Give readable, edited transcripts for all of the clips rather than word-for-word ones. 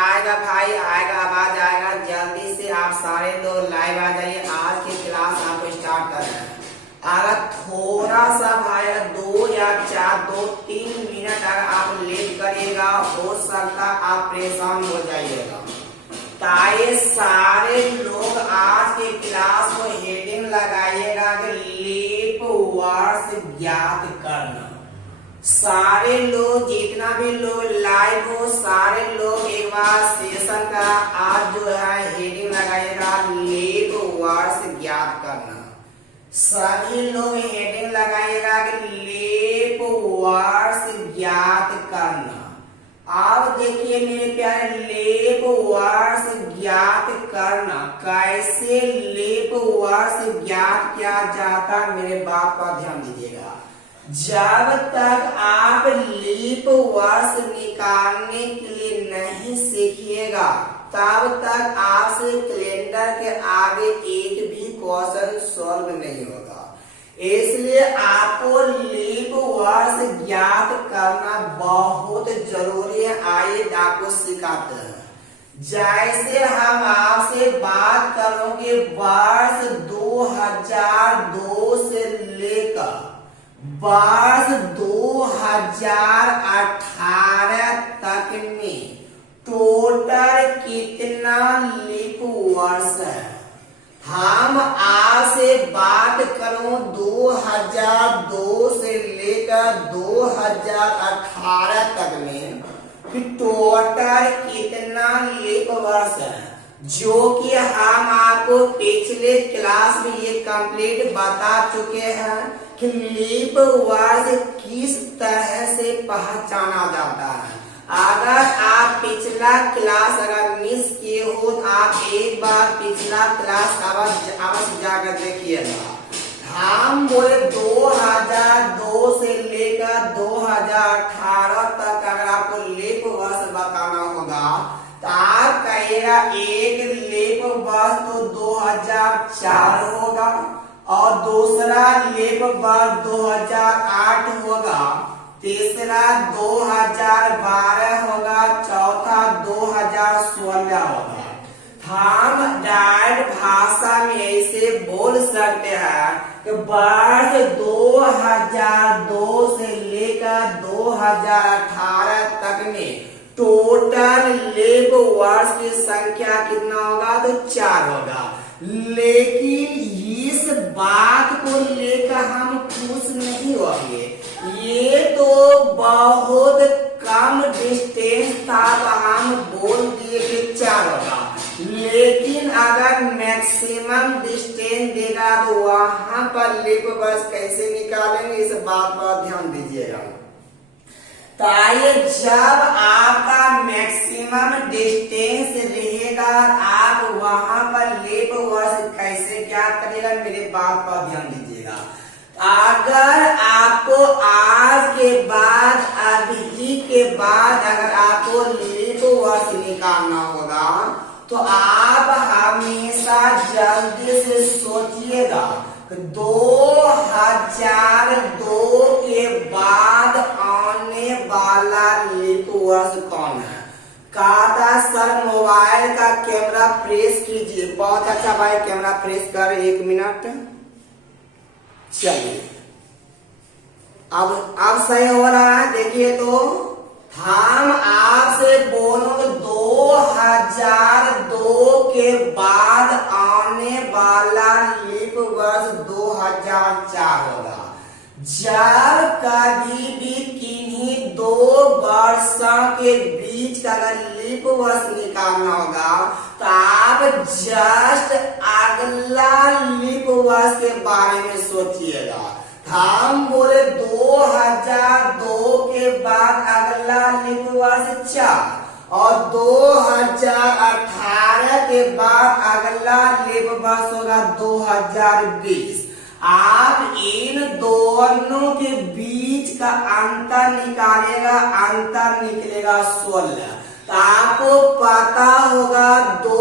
आएगा भाई, आएगा, आवाज आएगा। जल्दी से आप सारे लोग लाइव आ जाइए। आज की क्लास आपको स्टार्ट कर रहे हैं। अगर थोड़ा सा भाई 2 या 4 2-3 मिनट अगर आप लेट करिएगा, हो सकता आप परेशान हो जाइएगा। ताकि सारे लोग आज के क्लास को हेडिंग लगाइएगा कि लीप वर्ष ज्ञात करना। सारे लोग, जितना भी लोग लाइव हो, सारे लोग एक बार सेशन का आज जो है हेडिंग लगाइएगा लीप वर्ष ज्ञात करना। सभी लोग हेडिंग लगाइएगा कि लीप वर्ष ज्ञात करना। अब देखिए मेरे प्यारे, लीप वर्ष ज्ञात करना, कैसे लीप वर्ष ज्ञात किया जाता, मेरे बात पर ध्यान दीजिएगा। जब तक आप लीप वर्ष निकालने के लिए नहीं सीखिएगा, तब तक आपसे कैलेंडर के आगे एक भी क्वेश्चन सॉल्व नहीं होगा। इसलिए आपको लीप वर्ष ज्ञात करना बहुत जरूरी है। आइए आपको सिखाते हैं। जैसे हम आपसे बात करोगे वर्ष 2002 से लेकर वर्ष 2018 तक में टोटल कितना लीप वर्ष है। हम आपसे बात करूं 2002 से लेकर 2018 तक में कि टोटल कितना लीप वर्ष है, जो कि हम आपको पिछले क्लास में ये कंप्लीट बता चुके हैं कि लीप वर्ष किस तरह से पहचाना जाता है। अगर आप पिछला क्लास अगर मिस किए हो तो आप एक बार पिछला क्लास अवश्य जाकर देखिएगा। हम बोले 2002 से लेकर 2018 तक अगर आपको लीप वर्ष बताना होगा तो आप कहिएगा एक लीप वर्ष तो 2004 होगा और दूसरा लीप वर्ष 2008 होगा, तीसरा 2012 होगा, चौथा 2016 होगा। हम डायरेक्ट भाषा में ऐसे बोल सकते हैं कि वर्ष 2002 से लेकर 2018 तक में टोटल लीप वर्ष की संख्या कितना होगा, तो 4 होगा। लेकिन इस बात को लेकर हम खुश नहीं होंगे। ये तो बहुत कम डिस्टेंस था तो हम बोल दिए कि 4 होगा, लेकिन अगर मैक्सिमम डिस्टेंस देगा तो वहां पर लीप वर्ष कैसे निकालेंगे, इस बात पर ध्यान दीजिएगा। ताकि जब आपका मैक्सिमम डिस्टेंस रहेगा, आप वहां पर लीप वर्ष कैसे ज्ञात करिएगा, मेरे बात पर ध्यान दीजिएगा। अगर आपको आज के बाद, अभी के बाद अगर आपको लीप वर्ष निकालना होगा तो आप हमेशा जल्दी से सोचिएगा 2002 के बाद आने वाला लीप वर्ष कौन है। कहा सर मोबाइल का कैमरा प्रेस कीजिए। बहुत अच्छा भाई, कैमरा प्रेस कर 1 मिनट। चलिए अब सही हो रहा है। देखिए तो हम आपसे बोलो 2002 के बाद आने वाला लीप वर्ष 2004 होगा। जब कभी भी किन्हीं 2 वर्षों के बीच का अगर लीप वर्ष निकालना होगा तो आप जस्ट अगला लीप वर्ष के बारे में सोचिएगा। हम बोले 2002 के बाद अगला लीप वर्ष 4 और 2018 के बाद अगला लीप वर्ष होगा 2020। आप इन दोनों के बीच का अंतर निकालेगा, अंतर निकलेगा 16। तो आपको पता होगा 2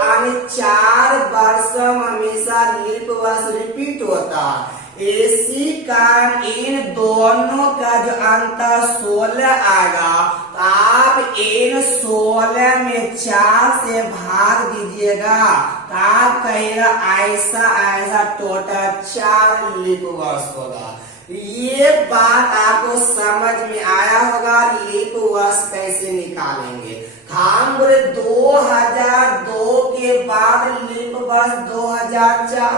यानी 4 वर्षों में हमेशा लीप वर्ष रिपीट होता है। इसी कारण इन दोनों का जो अंतर 16 आएगा तो तो आप इन 16 में 4 से भाग दीजिएगा तो आप कहेगा ऐसा ऐसा टोटल 4 लीप वर्ष होगा। ये बात आपको समझ में आया होगा। लीप वर्ष कैसे निकालेंगे? हम बोले 2002 के बाद लीप वर्ष 2004,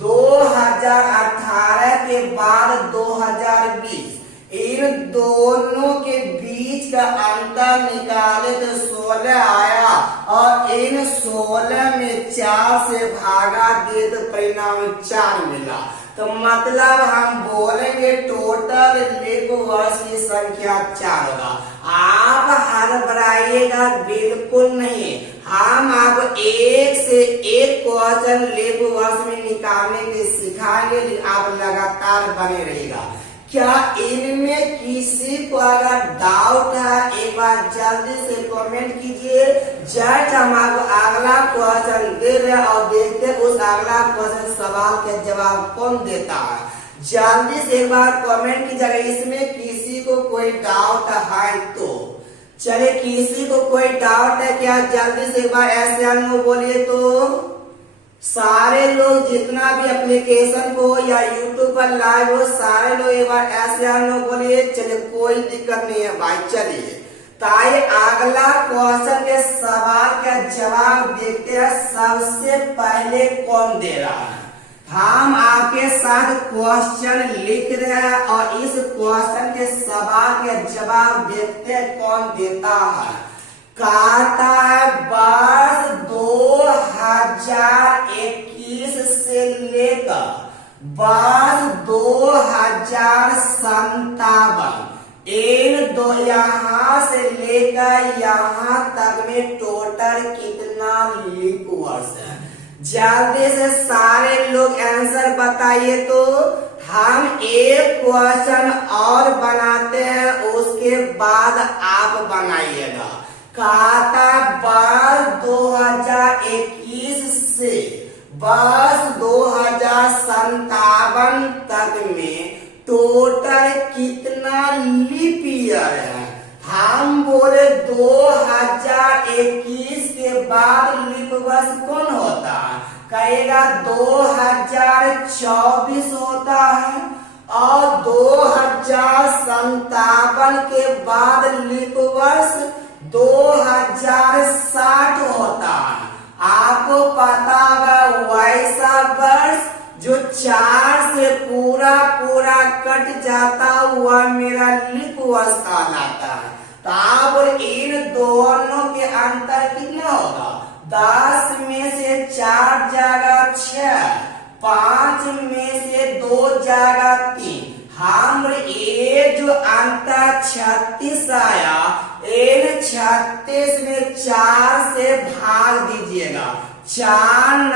2018 के बाद 2020, इन दोनों के बीच का अंतर निकाले तो 16 आया और इन 16 में 4 से भागा दिए तो परिणाम 4 मिला। तो मतलब हम बोलेंगे टोटल लीप वर्ष की संख्या 4 होगा। आप हड़बड़ाइएगा बिल्कुल नहीं। हम आपको एक से एक क्वेश्चन लीप वर्ष में निकालने के सिखाएंगे। आप लगातार बने रहेगा। क्या इनमें किसी को अगर डाउट है एक बार जल्दी से कमेंट कीजिए। जस्ट हम आपको अगला क्वेश्चन दे रहे हैं और देखते हैं उस अगला क्वेश्चन सवाल के जवाब कौन देता है। जल्दी से एक बार कमेंट कीजिएगा। इसमें किसी को कोई डाउट है तो चलिए, किसी को कोई डाउट है क्या? जल्दी से एक बार ऐसे हम बोलिए तो सारे लोग जितना भी एप्लीकेशन को या यूट्यूब पर लाइव हो सारे लोग एक बार ऐसे हम लोग बोलिए। चलिए कोई दिक्कत नहीं है भाई। चलिए ताई अगला क्वेश्चन के सवाल का जवाब देखते हैं। सबसे पहले कौन दे रहा है? हम आपके साथ क्वेश्चन लिख रहे हैं और इस क्वेश्चन के सवाल के जवाब देखते हैं कौन देता है। कहता है वर्ष 2021 से लेकर वर्ष 2057 इन दो यहाँ से लेकर यहाँ तक में टोटल कितना लीप वर्ष है? जल्दी से सारे लोग आंसर बताइए। तो हम एक क्वेश्चन और बनाते हैं उसके बाद आप बनाइएगा। कहता वर्ष 2021 से वर्ष 2057 तक में टोटल कितना लीप ईयर है? हम बोले 2021 के बाद लीप वर्ष कौन होता है? कहेगा 2024 होता है और 2057 के बाद लीप वर्ष 2060 होता है। आपको पता होगा वैसा वर्ष जो 4 से पूरा पूरा कट जाता हुआ मेरा लीप वर्ष कहलाता है। तो आप इन दोनों के अंतर कितना होगा? 10 में से 4 जाएगा 6, 5 में से 2 जाएगा 3। हम ये जो अंतर 36 आया, इन 36 में 4 से भाग दीजिएगा। 4 ×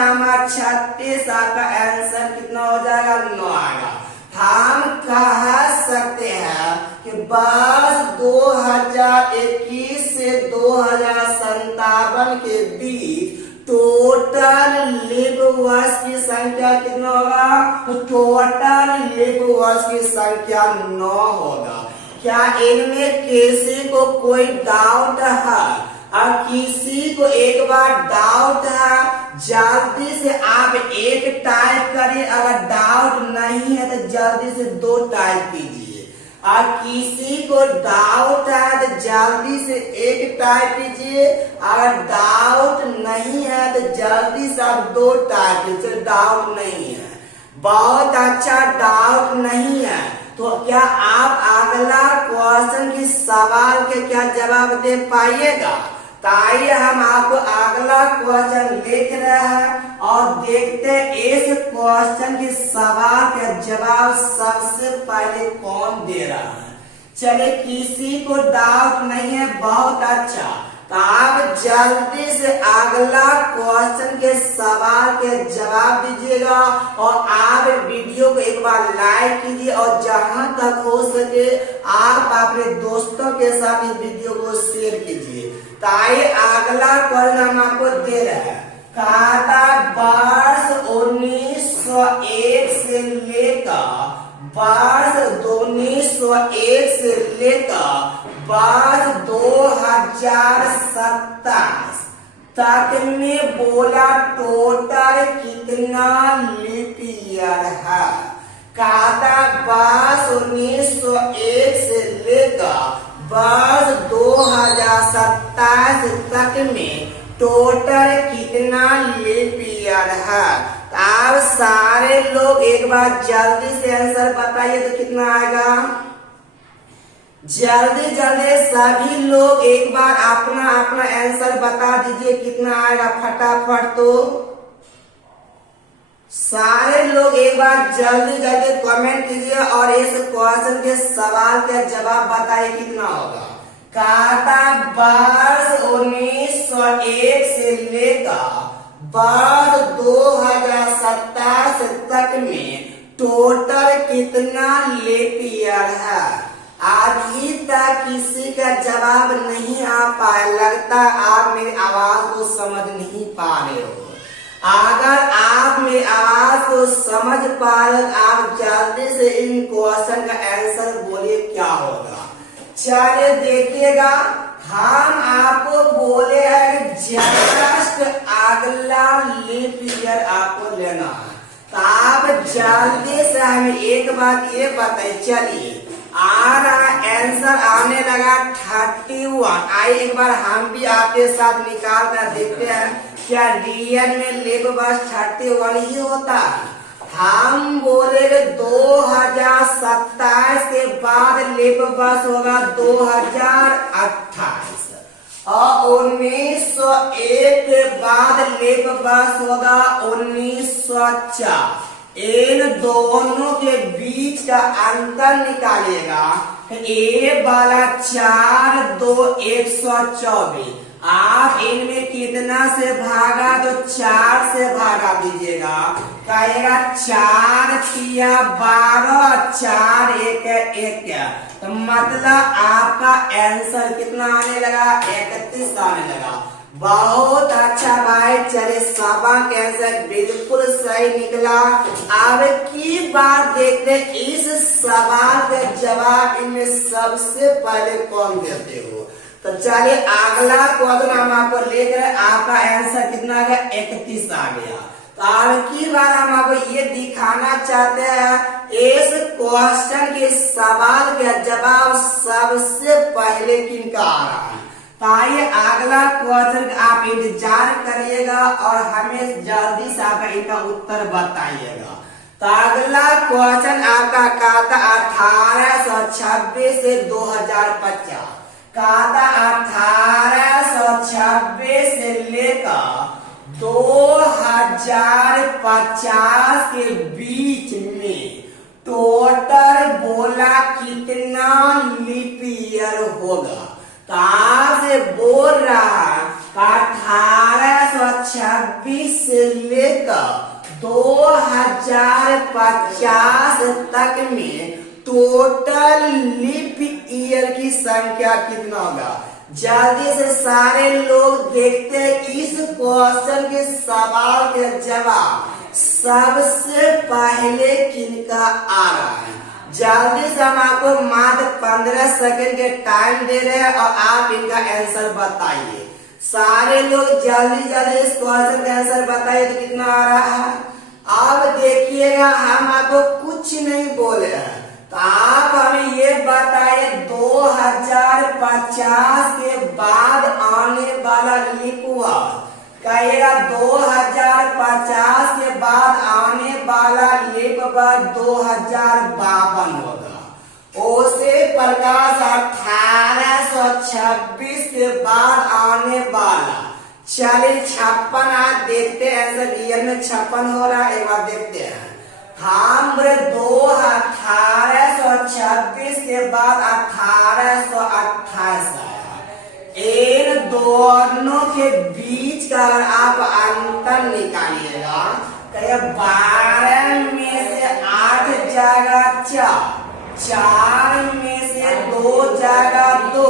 36 आपका आंसर कितना हो जाएगा? 9 आएगा। हम कह सकते हैं कि वर्ष 2021 से 2057 के बीच टोटल लीप वर्ष की संख्या कितना होगा? तो टोटल लीप वर्ष की संख्या 9 होगा। क्या इनमें किसी को कोई डाउट है? और किसी को एक बार डाउट है जल्दी से आप 1 टाइप करिए। अगर डाउट नहीं है तो जल्दी से 2 टाइप कीजिए। और किसी को डाउट है तो जल्दी से 1 टाइप कीजिए। अगर डाउट नहीं है तो जल्दी से आप 2 टाइप कीजिए। डाउट नहीं है, बहुत अच्छा। डाउट नहीं है तो क्या आप अगला क्वेश्चन की सवाल के क्या जवाब दे पाइएगा? ताइए हम आपको अगला क्वेश्चन लिख रहे हैं और देखते इस क्वेश्चन के सवाल का जवाब सबसे पहले कौन दे रहा है। चलिए किसी को डाउट नहीं है, बहुत अच्छा। तो आप जल्दी से अगला क्वेश्चन के सवाल के जवाब दीजिएगा और आप वीडियो को एक बार लाइक कीजिए और जहां तक हो सके आप अपने दोस्तों के साथ इस वीडियो को शेयर कीजिए। ताकि अगला क्वेश्चन हम आपको दे रहे हैं। कहता वर्ष 1901 से लेकर वर्ष 1901 से लेकर वर्ष 2027 तक में बोला टोटल कितना लीप ईयर है। कहा था वर्ष 1901 से लेकर वर्ष 2027 तक में टोटल कितना लीप ईयर है। आप सारे लोग एक बार जल्दी से आंसर बताइए तो कितना आएगा। जल्दी जल्दी सभी लोग एक बार अपना अपना आंसर बता दीजिए कितना आएगा फटाफट। तो सारे लोग एक बार जल्दी जल्दी कमेंट कीजिए और इस क्वेश्चन के सवाल का जवाब बताइए कितना होगा। कहा वर्ष 1901 से लेकर वर्ष 2027 तक में टोटल कितना लीप ईयर है। अभी तक किसी का जवाब नहीं आ पाया। लगता आप मेरी आवाज को समझ नहीं पा रहे हो। अगर आप मेरी आवाज को समझ पा रहे हो आप जल्दी से इन क्वेश्चन का आंसर बोलिए क्या होगा। चलिए देखिएगा, हम आपको बोले हैं जस्ट अगला लीप ईयर आपको लेना है। तो आप जल्दी से हमें एक बात ये बताइए। चलिए आ रहा आंसर आने लगा 31। आइए एक बार हम भी आपके साथ निकाल कर देखते हैं क्या रियल में लीप वर्ष 31 ही होता है। हम बोलेंगे 2027 के बाद लीप वर्ष होगा 2028 और 1901 के बाद लीप वर्ष होगा 1904। इन दोनों के बीच का अंतर निकालिएगा। ए वाला 4 2 124। आप इनमें कितना से भागा तो 4 से भागा दीजिएगा। कहेगा 4 तिया 12 4 1 1। तो मतलब आपका आंसर कितना आने लगा 31 आने लगा। बहुत अच्छा भाई। चले सबा का आंसर बिल्कुल सही निकला। अब की बात देखते इस सवाल का जवाब इनमें सबसे पहले कौन देते हो। तो चलिए अगला क्वेश्चन हम आपको लेकर आपका आंसर कितना आ गया 31 आ गया। तो अब की बार हम आपको ये दिखाना चाहते हैं इस क्वेश्चन के सवाल का जवाब सबसे पहले किनका आ रहा है। तो आइए अगला क्वेश्चन आप इंतजार करिएगा और हमें जल्दी से आप इनका उत्तर बताइएगा। तो अगला क्वेश्चन आपका कहा था 1826 से 2050। कहा था 1826 से लेकर 2050 के बीच में टोटल बोला कितना लीप ईयर होगा। तो आपसे बोल रहा 1826 से लेकर 2050 तक में टोटल लीप ईयर की संख्या कितना होगा। जल्दी से सारे लोग देखते हैं इस क्वेश्चन के सवाल का जवाब सबसे पहले किनका आ रहा है। जल्दी से हम आपको मात्र 15 सेकंड के टाइम दे रहे हैं और आप इनका आंसर बताइए। सारे लोग जल्दी जल्दी इस क्वेश्चन का आंसर बताइए तो कितना आ रहा है। अब देखिएगा हम आपको कुछ नहीं बोले हैं तो आप हमें ये बताइए 2050 के बाद आने वाला लीप वर्ष। कहिएगा 2050 के बाद आने वाला लीप वर्ष 2052 होगा। उसी प्रकार 1826 के बाद आने वाला चलिए 56 आज देखते हैं। रियल में 56 हो रहा है, एक बार देखते हैं। हम 1826 के बाद 1828 आया। इन दोनों के बीच का अगर आप अंतर निकालिएगा तो 12 में से 8 जाएगा 4, 4 में से 2 जाएगा 2,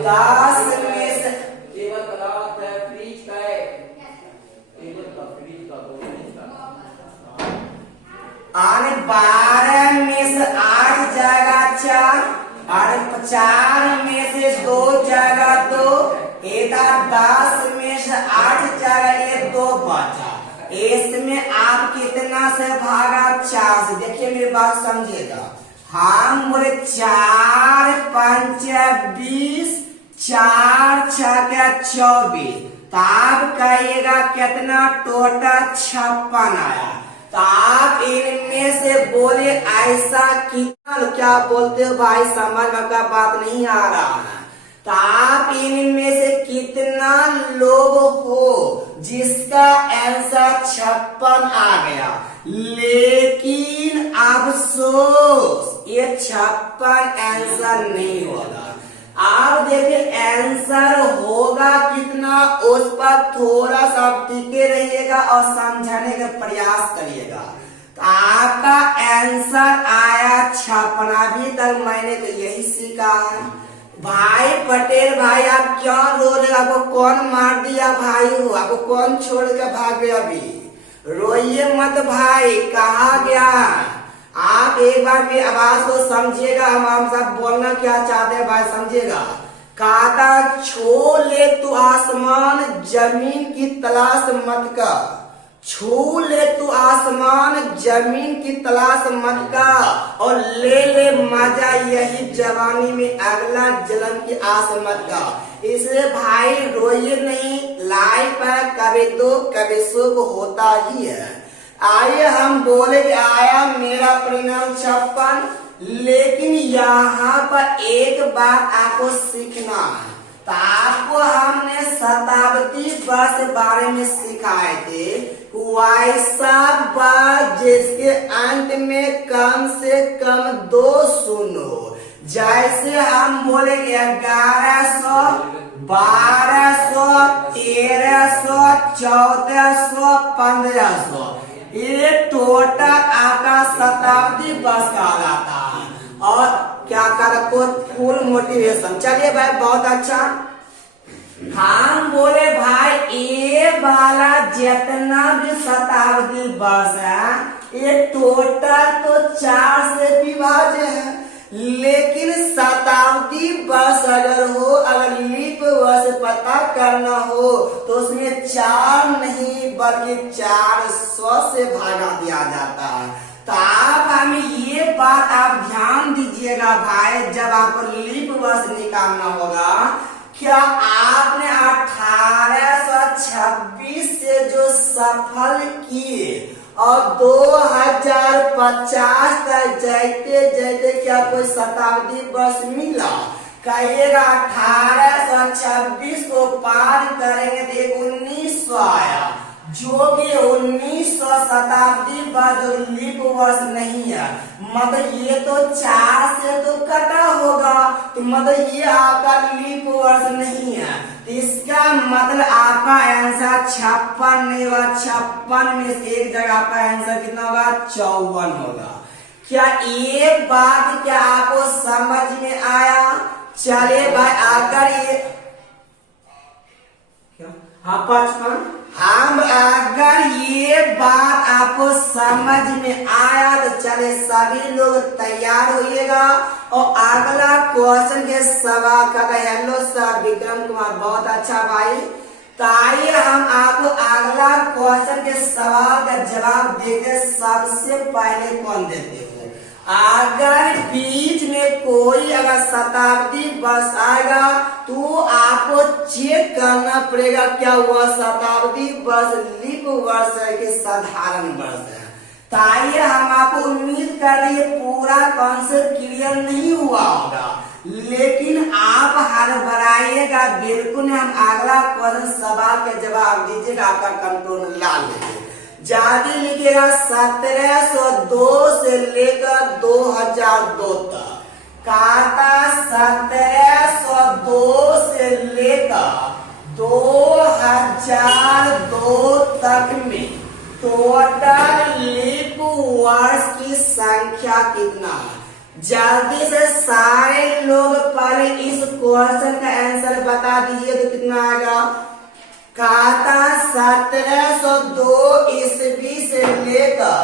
10 में से और 12 में से 8 जाएगा 4 और 4 में से 10 में से 8 जाएगा, ये 2 बचा। इसमें आप कितना से भागा? 4 से। देखिए मेरी बात समझिएगा, हम बोले 4 5 20, 4 6 24, तो आप कहिएगा कितना? टोटल 56 आया। तो आप इनमें से बोले ऐसा कितना, क्या बोलते हो भाई, समझ में का बात नहीं आ रहा है? तो आप इनमें से कितना लोग हो जिसका आंसर 56 आ गया, लेकिन अफसोस ये 56 आंसर नहीं होगा। आप देखिए आंसर होगा कितना, उस पर थोड़ा सा टिके रहिएगा और समझने का प्रयास करिएगा। तो आपका आंसर आया 56। अभी तक मैंने तो यही सीखा है। भाई पटेल भाई, आप क्यों रो रहे? आपको कौन मार दिया भाई हो? आपको कौन छोड़ के भाग गया? अभी रोइए मत भाई, कहा गया? आप एक बार मेरी आवाज को समझिएगा, हम सब बोलना क्या चाहते हैं भाई, समझिएगा। कहा छू ले तू आसमान, जमीन की तलाश मत कर। छू ले तू आसमान, जमीन की तलाश मत कर, और ले मजा यही जवानी में, अगला जन्म की आस मत कर। इसलिए भाई रोइए नहीं, लाइफ है, कभी दुख कभी सुख होता ही है। आइए हम बोले कि आया मेरा परिणाम 56, लेकिन यहाँ पर एक बात आपको सीखना है। तो आपको हमने शताब्दी वर्ष बारे में सिखाए थे, वैसा बात जिसके अंत में कम से कम 2 शून्य। जैसे हम बोले 1100, 1200, 1300, 1400, 1500, ये टोटल आपका शताब्दी वर्ष कहलाता है। और क्या कर फुल मोटिवेशन। चलिए भाई बहुत अच्छा। हम बोले भाई ये वाला जितना भी शताब्दी वर्ष है, ये टोटल तो 4 से विभाज्य है, लेकिन शताब्दी वर्ष अगर हो, अगर लीप वर्ष पता करना हो, तो उसमें 4 नहीं बल्कि 400 से भागा दिया जाता है। तो आप हमें ये बात आप ध्यान दीजिएगा भाई, जब आपको लीप वर्ष निकालना होगा, क्या आपने 1826 से जो सफल किए और 2050 तक जाते जाते क्या कोई शताब्दी वर्ष मिला? कहिएगा 1826 को पार करेंगे तो 1900 आया, जो कि 1900 शताब्दी वर्ष लीप वर्ष नहीं है। मतलब ये तो 4 से तो कटा होगा, तो मतलब ये आपका लीप वर्ष नहीं है। तो इसका मतलब आपका आंसर 56 नहीं होगा, 56 में से एक जगह आपका आंसर कितना होगा? 54 होगा। क्या ये बात क्या आपको समझ में आया? चलिए भाई अगर ये हाँ 55, हम अगर ये बात आपको समझ में आया तो चले सभी लोग तैयार होइएगा और अगला क्वेश्चन के सवाल कर रहे। हेलो सर विक्रम कुमार, बहुत अच्छा भाई। तो आइए हम आपको अगला क्वेश्चन के सवाल का जवाब देते। सबसे पहले कौन देते हो? अगर बीच में कोई अगर शताब्दी वर्ष आएगा तो आपको चेक करना पड़ेगा क्या वह शताब्दी वर्ष लीप वर्ष है कि साधारण वर्ष है। तो आइए हम आपको उम्मीद कर रही है पूरा कॉन्सेप्ट क्लियर नहीं हुआ होगा, लेकिन आप हड़बड़ाइएगा बिल्कुल। हम अगला क्वेश्चन सवाल के जवाब दीजिएगा, आपका कंट्रोल में ला लेंगे। जारी लिखिएगा 1702 से लेकर 2002 तक। काटा 1702 से लेकर 2002 तक में टोटल लीप वर्ष की संख्या कितना है? जल्दी से सारे लोग पहले इस क्वेश्चन का आंसर बता दीजिए तो कितना आएगा। खाता 1702 ईस्वी से लेकर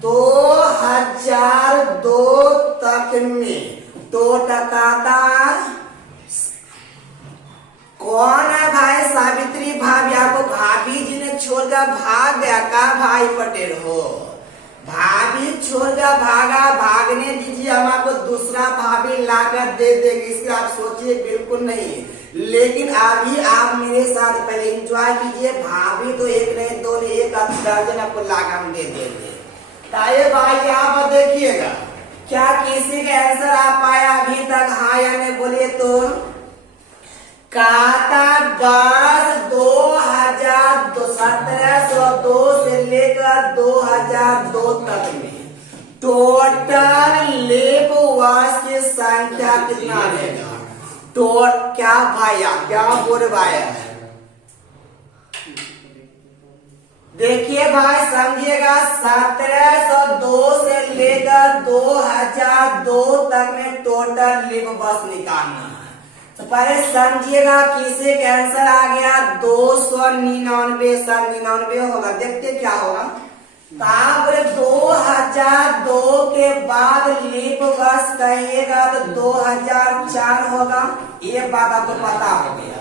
2002 तक में टोटल खाता कौन है भाई? सावित्री भाभी। आपको भाभी जी ने छोड़कर भाग गया का भाई पटेल हो? भाभी छोड़कर भागा, भागने दीजिए, हम आपको दूसरा भाभी लाकर दे देंगे, इसकी आप सोचिए बिल्कुल नहीं। लेकिन अभी आप मेरे साथ पहले एंजॉय कीजिए। भाभी तो एक नहीं दो नहीं, एक दर्जन आपको लाकर हम दे देंगे। ताए भाई यहाँ पर देखिएगा, क्या किसी का आंसर आ पाया अभी तक? हाँ या नहीं बोलिए तो। काता वर्ष 1702 से लेकर 2002 तक में टोटल लेप वर्ष की संख्या कितना रहेगा? क्या भाया, क्या बोल भाया? देखिए भाई समझिएगा, 1702 से लेकर 2002 तक में टोटल लेप वर्ष निकालना है। तो पहले समझिएगा, किसी का आंसर आ गया 299, 99 होगा। देखते क्या होगा। 2002 के बाद लीप वर्ष कहिएगा तो 2004 होगा। ये बात आपको पता हो गया।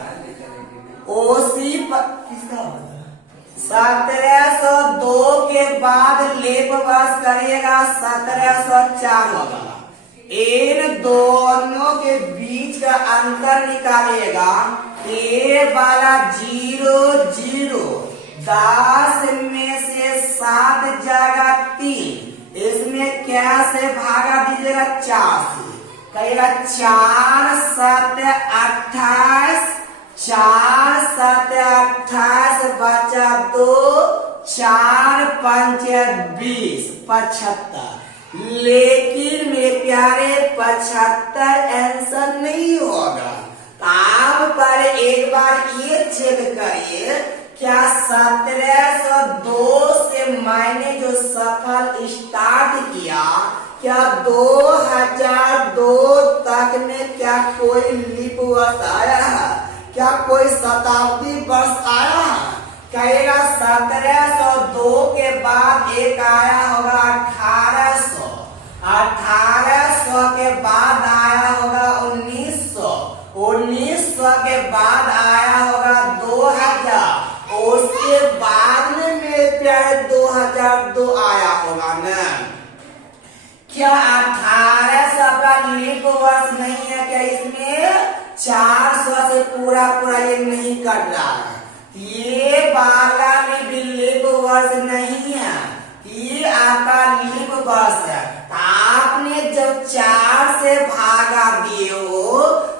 ओसी किसका होगा? 1702 के बाद लीप वर्ष करिएगा 1704 होगा। इन दोनों के बीच का अंतर निकालिएगा। ए वाला 0 0, 10 में से 7 जाएगा 3, इसमें क्या से भागा दीजिएगा? 4 से। कहेगा 4 7 28, 4 7 28 बचा 2, 4 5 20, 75। लेकिन मेरे प्यारे 75 आंसर नहीं होगा। आप पर एक बार ये चेक करिए, क्या 1702 से मैंने जो सफल स्टार्ट किया, क्या 2002 तक में क्या कोई लीप वर्ष आया है? क्या कोई शताब्दी वर्ष आया है? कहेगा 1702 के बाद एक आया होगा 1800, 1800 के बाद आया होगा 1900, 1900 के बाद आया होगा 2000, उसके बाद में मेरे प्यारे 2002 आया होगा ना। क्या 1800 का लीप वर्ष नहीं है? क्या इसमें 400 से पूरा ये नहीं कट रहा है? ये वाला में लीप वर्ष नहीं है, ये आपका लीप वर्ष है। आपने जब 4 से भागा दिए हो,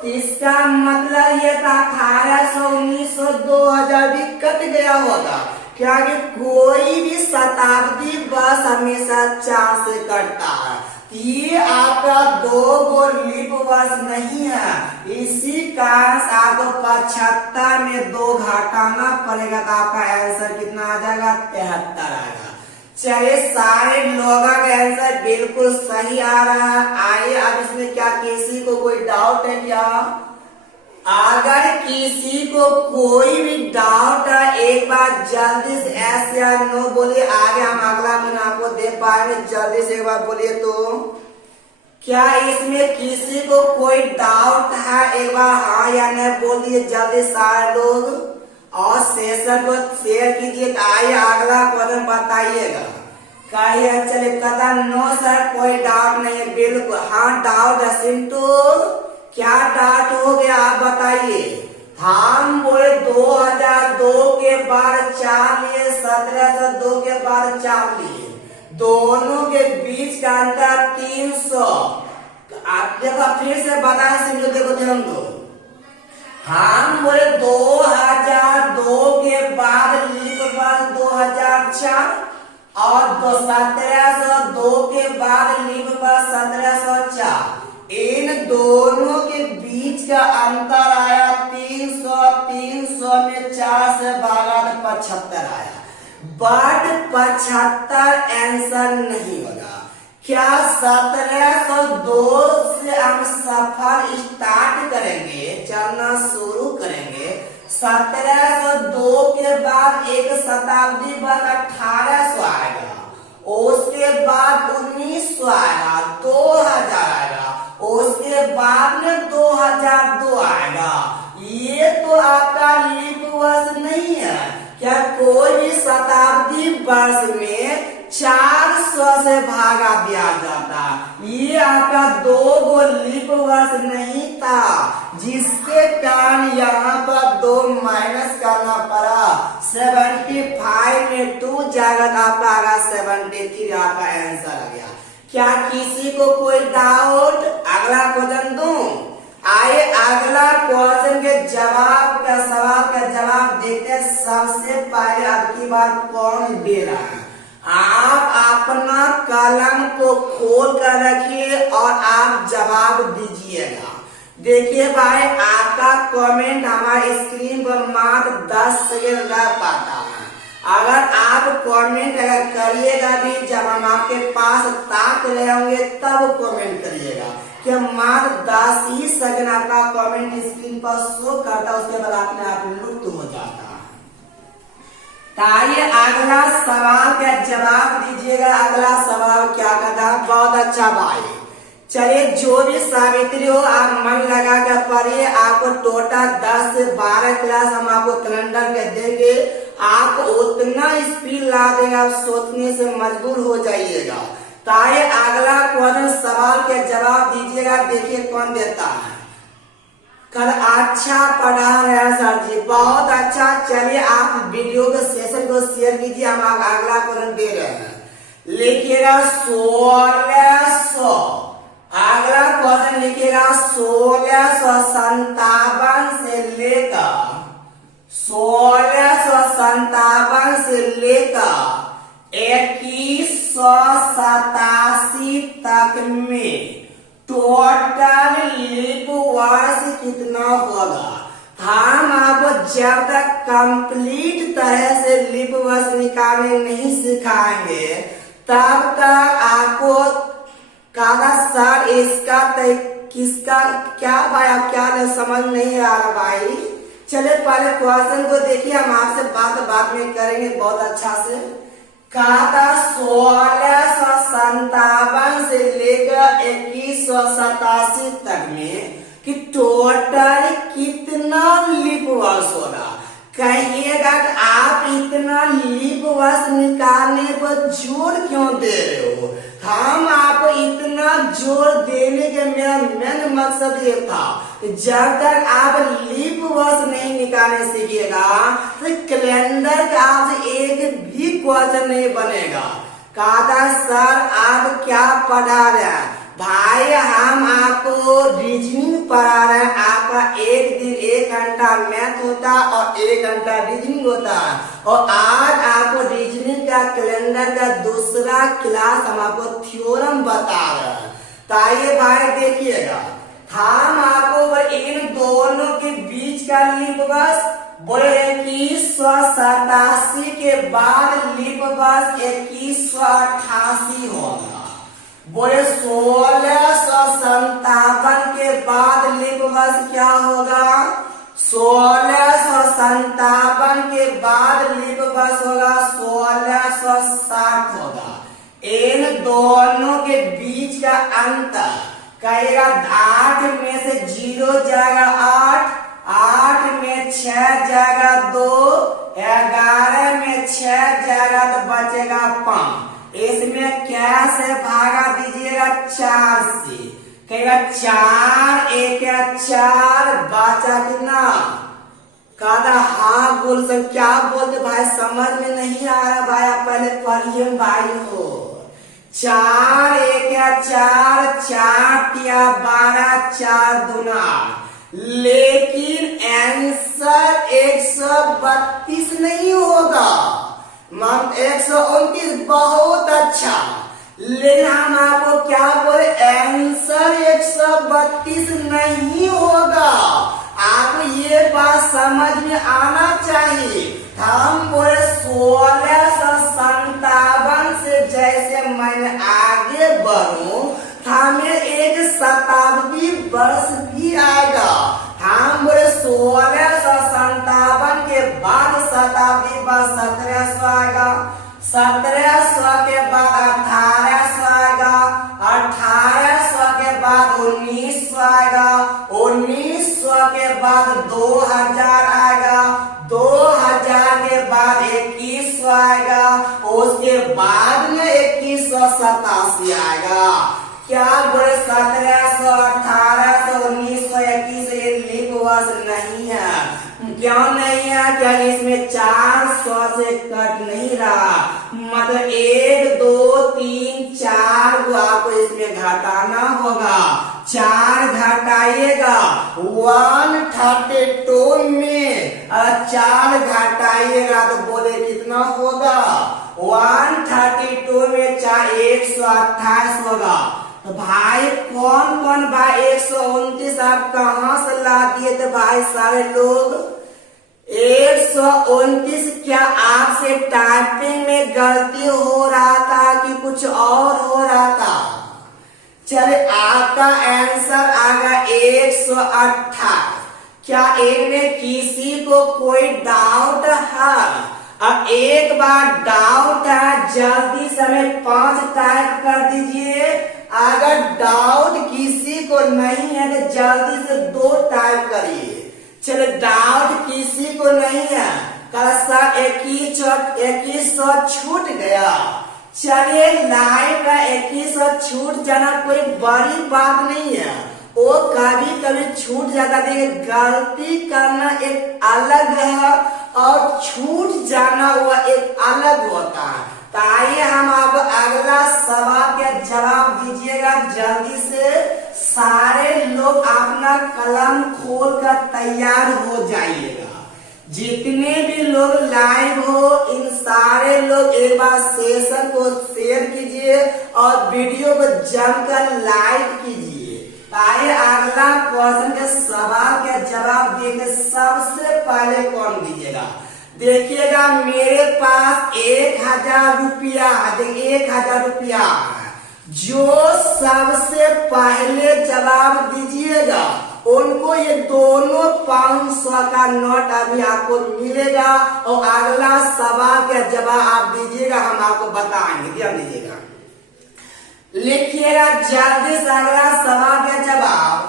इसका मतलब ये था 1800, 1900, 2000 भी कट गया होगा। क्या कि कोई भी शताब्दी वर्ष हमेशा 4 से कटता है। ये आपका 2 लीप वर्ष नहीं है, इसी कारण आपको 75 में 2 घटाना पड़ेगा, तो आपका आंसर कितना आ जाएगा? 73 आएगा। चलिए, सारे लोगों का आंसर बिल्कुल सही आ रहा है। आइए अब इसमें क्या किसी को कोई डाउट है क्या? अगर किसी को कोई भी डाउट है, एक बार जल्दी से एस या नो बोलिए, आगे हम अगला दिन आपको दे पाएंगे। जल्दी से एक बार बोलिए तो। क्या इसमें किसी को कोई डाउट है? एक बार हाँ या नहीं बोल दिए जल्दी सारे लोग, और सेशन को शेयर कीजिए। आइए अगला क्वेश्चन बताइएगा। कहिए चलिए कदा नो सर कोई डाउट नहीं है, बिल्कुल हाँ डाउट है। सिंटू क्या डाउट हो गया आप बताइए। हम बोले 2002 के बाद 4 लिए, 1702 के बाद 4 लिए, दोनों के बीच का अंतर 300। आप देखो फिर से बताए सिंधु, देखो ध्यान दो। हम बोले 2002 के बाद लीप वर्ष 2004 और 1702 के बाद लीप वर्ष 1704। इन दोनों के बीच का अंतर आया 300, 300 में 4 से भागा तो 75 आया, बट 75 आंसर नहीं होगा। क्या 1702 से हम सफर स्टार्ट करेंगे, चलना शुरू करेंगे। 1702 के बाद एक शताब्दी बाद 1800 आएगा, उसके बाद 1900 आएगा, 2000 आएगा, उसके बाद में 2002 आएगा। ये ये तो आपका लीप वर्ष नहीं है क्या? कोई भी शताब्दी वर्ष में 400 से भागा दिया जाता। ये आपका 2 गो लीप वर्ष नहीं था, जिसके कारण यहाँ पर 2 माइनस करना पड़ा। 75 में 2 जाएगा तो आपका आगा 73 आपका आंसर आ गया। क्या किसी को कोई डाउट? अगला क्वेश्चन दूं? आइए अगला क्वेश्चन के जवाब का सवाल का जवाब देते हैं। सबसे पहले आपकी बात कौन दे रहा है? आप अपना कलम को खोल कर रखिए और आप जवाब दीजिएगा। देखिए भाई, आपका कमेंट हमारे स्क्रीन पर मात्र 10 सेकंड रह पाता है। अगर आप कमेंट अगर करिएगा भी, जब हम आपके पास ताक रहे होंगे तब कमेंट करिएगा, कि मात्र 10 ही सेकंड आपका कमेंट स्क्रीन पर शो करता, उसके बाद अपने आप लुप्त हो जाता है। आइए अगला सवाल का जवाब दीजिएगा। अगला सवाल क्या कहता है? बहुत अच्छा भाई, चलिए जो भी सावित्री हो आप मन लगा कर पढ़िए। आपको टोटल 10 से 12 क्लास हम आपको कैलेंडर के देंगे। आप उतना स्पीड ला देंगे, आप सोचने से मजबूर हो जाइएगा। तो आइए अगला क्वेश्चन सवाल के जवाब दीजिएगा। देखिए कौन देता है। कल अच्छा पढ़ा रहे हैं सर जी, बहुत अच्छा। चलिए आप वीडियो के सेशन को शेयर कीजिए, हम अगला क्वेश्चन दे रहे हैं। लिखिएगा 1600। अगला क्वेश्चन लिखिएगा 1657 से लेकर 1657 से लेकर 2187 तक में टोटल लीप वर्ष कितना होगा? हम आपको जब तक कंप्लीट तरह से लीप वर्ष निकालने नहीं सिखाएंगे तब तक आपको काला सर इसका किसका क्या भाई, आप क्या समझ नहीं आ रहा भाई। चले पहले क्वेश्चन को देखिए, हम आपसे बात में करेंगे बहुत अच्छा से। कहा 1657 से लेकर 2187 तक में कि टोटल कितना लीप वर्ष होगा? कहिएगा कि आप इतना लीप वर्ष निकालने पर जोर क्यों दे रहे हो? हम आपको इतना जोर देने के मेरा मेन मकसद ये था, जब तक आप लीप वर्ष नहीं निकालने सीखिएगा तो कैलेंडर का आपसे एक भी क्वेश्चन नहीं बनेगा। कहा सर आप क्या पढ़ा रहे हैं? भाई हम आपको रीजनिंग पढ़ा रहे हैं। आपका एक दिन 1 घंटा मैथ होता और 1 घंटा रीजनिंग होता है, और आज आपको रीजनिंग का कैलेंडर का दूसरा क्लास हम आपको थ्योरम बता रहे हैं। तो आइए भाई देखिएगा, हम आपको इन दोनों के बीच का लीप वर्ष बोले 2187 के बाद लीप वर्ष 2188 होगा। बोले 1657 के बाद लीप वर्ष क्या होगा? 1657 के बाद लीप वर्ष होगा 1660 होगा। इन दोनों के बीच का अंतर कहेगा 8 में से 0 जाएगा 8, 8 में 6 जाएगा 2, 11 में 6 जाएगा तो बचेगा 5। इसमें क्या से भागा दीजिएगा? 4 से। कहेगा 4 1 4, बचा कितना? कहता हाँ बोल सक क्या बोलते भाई, समझ में नहीं आ रहा भाई, आप पहले पढ़िए भाई हो। 4 1 4, 4 तिया 12, 4 दूना। लेकिन आंसर 132 नहीं होगा, 129। बहुत अच्छा, लेकिन हम आपको क्या बोले, आंसर 132 नहीं होगा। आपको ये बात समझ में आना चाहिए। हम बोले 1657 से जैसे मैंने आगे बढ़ूं हमें एक शताब्दी वर्ष भी आएगा। हम बोले 1657 के बाद शताब्दी वर्ष 1700 आएगा, 1700 के बाद 1800 आएगा, 1800 के बाद 1900 आएगा, 1900 के बाद बाद 2000 आएगा, 2000 के बाद 2100 आएगा, उसके बाद में 2187 आएगा। क्या बोले 1700, 1800, 1900, 2100 ये लीप वर्ष नहीं है। क्यों नहीं है? क्या इसमें 400 से कट नहीं रहा, मतलब 1 2 3 4 को आपको इसमें घटाना होगा। 4 घटाइएगा 132 में, 4 घटाइएगा तो बोले कितना होगा? 132 में 4 128 होगा। तो भाई कौन कौन भाई 129 आप कहां से ला दिए थे भाई सारे लोग? 129 क्या आपसे टाइपिंग में गलती हो रहा था कि कुछ और हो रहा था? चले आपका आंसर आएगा 128। क्या इनमें किसी को कोई डाउट है? अब एक बार डाउट है जल्दी से हमें 5 टाइप कर दीजिए। अगर डाउट किसी को नहीं है तो जल्दी से 2 टाइप करिए। चलो डाउट किसी को नहीं है, सर 2100 छूट गया। चलिए लाइव का 2100 छूट जाना कोई बड़ी बात नहीं है, वो कभी कभी छूट जाता है। गलती करना एक अलग है और छूट जाना वो एक अलग होता है। तो आइए हम आपको अगला सवाल का जवाब दीजिएगा जल्दी से। सारे लोग अपना कलम खोल कर तैयार हो जाइएगा। जितने भी लोग लाइव हो इन सारे लोग एक बार सेशन को शेयर कीजिए और वीडियो को जमकर लाइक कीजिए। आइए अगला क्वेश्चन के सवाल का जवाब देंगे। सबसे पहले कौन दीजिएगा? देखिएगा मेरे पास 1000 रुपया है, 1000 रुपया है। जो सबसे पहले जवाब दीजिएगा उनको ये दोनों 500 का नोट अभी आपको मिलेगा और अगला सवाल का जवाब आप दीजिएगा, हम आपको बताएंगे। ध्यान दीजिएगा, लिखिएगा जल्दी से अगला सवाल का जवाब।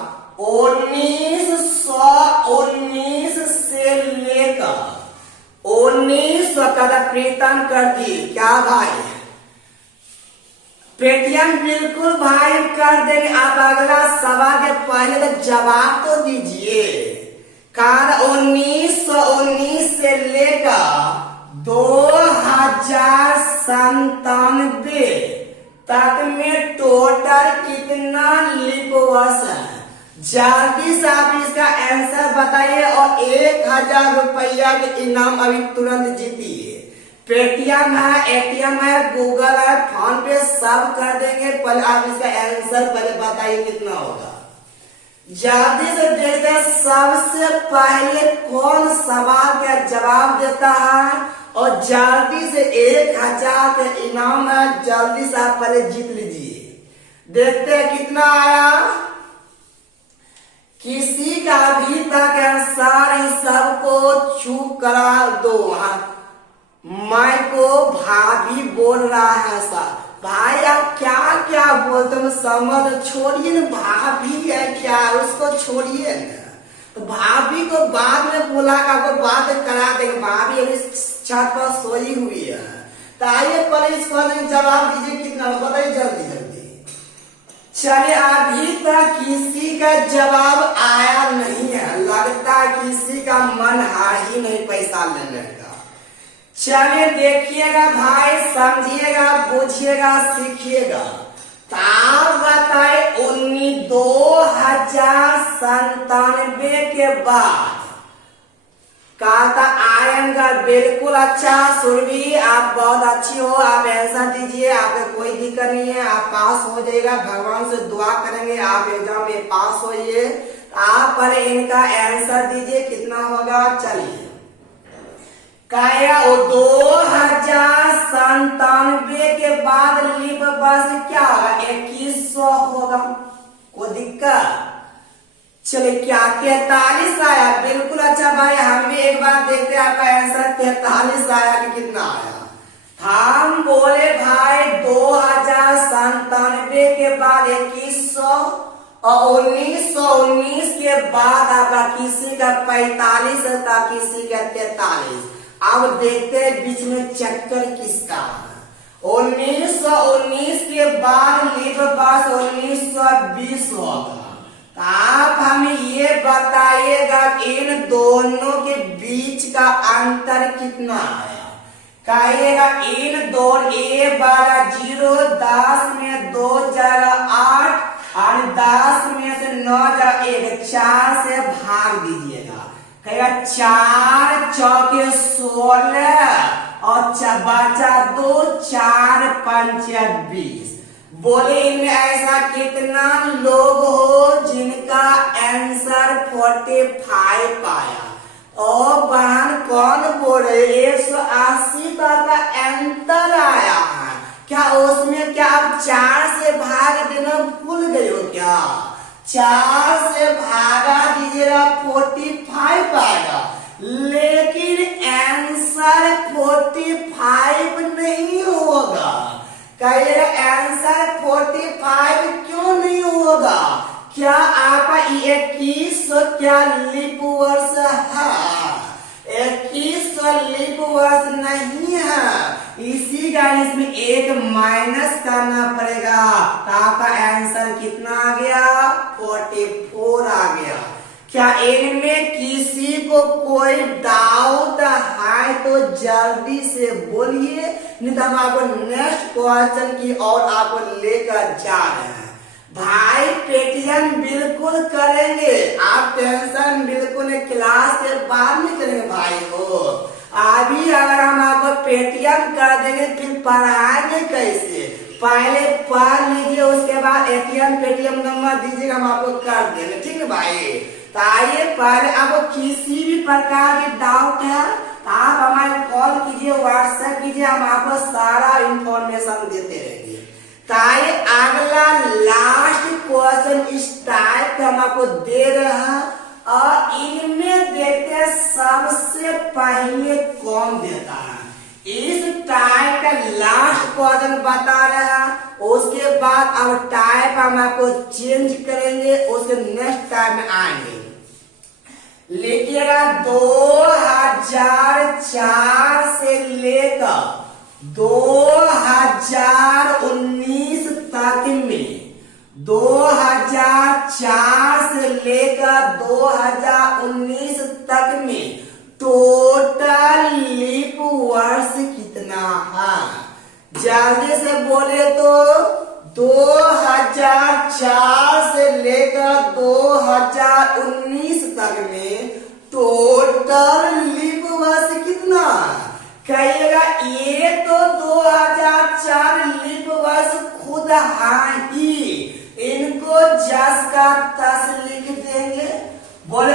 1919 से लेकर 1900 का प्रीतम कर दी। क्या भाई पेटीएम? बिल्कुल भाई कर देंगे। आप अगला सवाल के पहले तो जवाब तो दीजिए। 1919 से लेकर 2097 तक में टोटल कितना लीप वर्ष है? जल्दी से आप इसका आंसर बताइए और 1000 रुपया के इनाम अभी तुरंत जीतिए। पेटीएम है, एटीएम है, गूगल है, फोन पे सब कर देंगे। पहले आप इसका आंसर पहले बताइए कितना होगा। जल्दी से देखते हैं सबसे पहले कौन सवाल का जवाब देता है और जल्दी से 1000 का इनाम है। जल्दी से आप पहले जीत लीजिए। देखते हैं कितना आया। किसी का अभी तक आंसर सबको चूक करा दो। मैं को भाभी बोल रहा है सर। भाई आप क्या क्या बोलते हो समझ छोड़िए ना। भाभी है क्या, उसको छोड़िए ना। तो भाभी को बाद में बोला आपको बात करा देंगे। भाभी अभी छत पर सोई हुई है। तो आइए पहले इस क्वेश्चन जवाब दीजिए कितना बताइए जल्दी जल्दी। चलिए अभी तक किसी का जवाब आया नहीं है, लगता है किसी का मन है ही नहीं पैसा लेने का। चलिए देखिएगा भाई, समझिएगा, बुझिएगा, सीखिएगा। आप बताए 2097 के बाद कहता आएगा। बिल्कुल अच्छा सुरभि, आप बहुत अच्छी हो। आप आंसर दीजिए, आपको कोई दिक्कत नहीं है, आप पास हो जाएगा। भगवान से दुआ करेंगे आप एग्जाम में पास होइए। आप पर इनका आंसर दीजिए कितना होगा। चलिए कहेगा 2097 के बाद लीप वर्ष क्या होगा? 2100 होगा। कोई दिक्कत? चलिए क्या 43 आया? बिल्कुल अच्छा भाई, हम भी एक बार देखते हैं आपका आंसर 43 आया कि कितना आया। हम बोले भाई 2097 के बाद 2100 और 1919 के बाद आपका किसी का 45 था, किसी का 43। अब देखते हैं बीच में चक्कर किसका है। 1919 के बाद लीप वर्ष 1920 होगा। तो आप हमें ये बताइएगा इन दोनों के बीच का अंतर कितना है। कहिएगा इन दो ए 0 10 में 2008 और 10 में से 9 4 से भाग दीजिएगा। कहेगा 4 चौके 16 और बचा 2 4 5 20। बोले इनमें ऐसा कितना लोग हो जिनका आंसर 45 आया। और बहन कौन बोल रहे 180 का अंतर आया है। क्या उसमें क्या आप 4 से भाग देना भूल गए हो क्या? 4 से भागा दीजिएगा 45 आएगा, लेकिन आंसर 45 नहीं होगा। कहिएगा आंसर 45 क्यों नहीं होगा? क्या आपका 21 क्या लीप वर्ष है? 21 लीप वर्ष नहीं है। इसी कारण इसमें एक माइनस करना पड़ेगा। तो आपका आंसर कितना आ गया? 44 आ गया। क्या इनमें किसी को कोई डाउट है तो जल्दी से बोलिए, नहीं तो हम आपको नेक्स्ट क्वेश्चन की और आपको लेकर जा रहे हैं। भाई पेटीएम बिल्कुल करेंगे, आप टेंशन बिल्कुल क्लास के बाद में करेंगे भाई हो। अभी अगर हम आपको पेटीएम कर देंगे फिर पढ़ाएंगे कैसे? पहले पढ़ लीजिए, उसके बाद एटीएम पेटीएम नंबर दीजिएगा, हम आपको कर देंगे। ठीक है भाई? तो आइए पहले आपको किसी भी प्रकार की डाउट है तो आप हमारे कॉल कीजिए, व्हाट्सएप कीजिए, हम आपको सारा इंफॉर्मेशन देते रहेंगे। ताकि अगला लास्ट क्वेश्चन इस टाइप का हम आपको दे रहे हैं और इनमें देखते हैं सबसे पहले कौन देता है। इस टाइप का लास्ट क्वेश्चन बता रहे हैं, उसके बाद अब टाइप हम आपको चेंज करेंगे, उसके नेक्स्ट टाइप में आएंगे। लिखिएगा 2004 से लेकर 2019 तक में, 2004 से लेकर 2019 तक में टोटल लीप वर्ष कितना है? जल्दी से बोले तो 2004 से लेकर 2019 तक में टोटल लीप वर्ष कितना? कहिएगा ये तो 2004 लीप वर्ष खुद है ही, इनको 10 का 10 लिख देंगे। बोले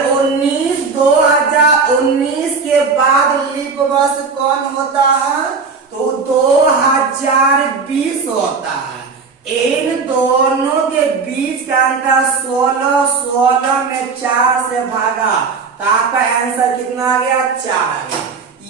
2019 के बाद लीप वर्ष कौन होता है? तो 2020 होता है। इन दोनों के बीच का अंतर 16, 16 में 4 से भागा तो आपका आंसर कितना आ गया? 4।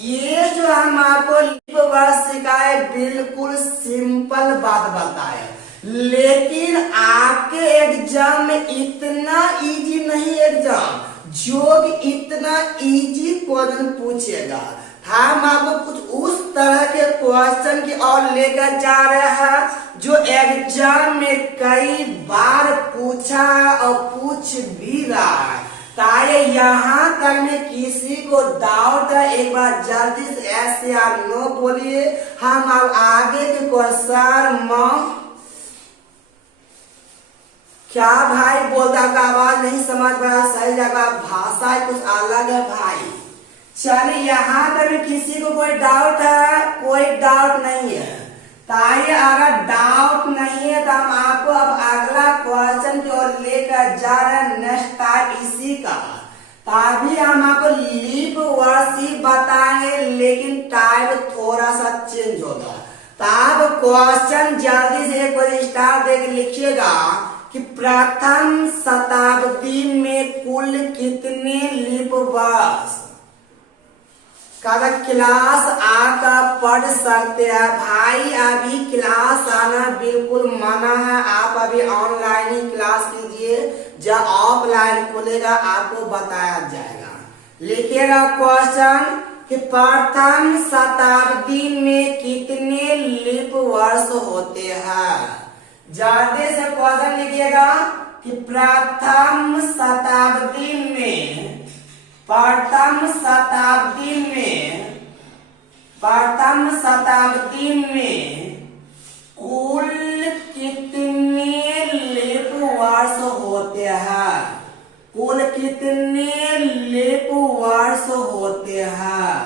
ये जो हम आपको लीप वर्ष सिखाए बिल्कुल सिंपल बात बताए, लेकिन आपके एग्जाम में इतना इजी नहीं एग्जाम जो कि इतना इजी क्वेश्चन पूछेगा। हम आपको कुछ उस तरह के क्वेश्चन की और लेकर जा रहे हैं जो एग्जाम में कई बार पूछा और पूछ भी रहा है। ताकि यहाँ तक में किसी को डाउट है एक बार जल्दी से एस या नो बोलिए, हम अब आगे के क्वेश्चन क्या भाई बोलता का आवाज नहीं समझ पाया, सही जगह भाषा कुछ अलग है भाई। चलिए यहाँ तक में किसी को कोई डाउट है? कोई डाउट नहीं है। ताकि अगर डाउट नहीं है तो हम आपको अब अगला क्वेश्चन की ओर लेकर जा रहे हैं, नेक्स्ट टाइप इसी का। तभी हम आपको लीप वर्ष ही बताएंगे, लेकिन टाइप थोड़ा सा चेंज होगा। तब क्वेश्चन जल्दी से एक बार स्टार देकर लिखिएगा कि प्रथम शताब्दी में कुल कितने लीप वर्ष? कहा क्लास आकर पढ़ सकते हैं। भाई अभी क्लास आना बिल्कुल मना है, आप अभी ऑनलाइन ही क्लास कीजिए, जब ऑफलाइन खुलेगा आपको बताया जाएगा। लिखिएगा क्वेश्चन कि प्रथम शताब्दी में कितने लीप वर्ष होते हैं। जल्दी से क्वेश्चन लिखिएगा कि प्रथम शताब्दी में कुल कितने लीप वर्ष होते हैं। कुल कितने लीप वर्ष होते हैं।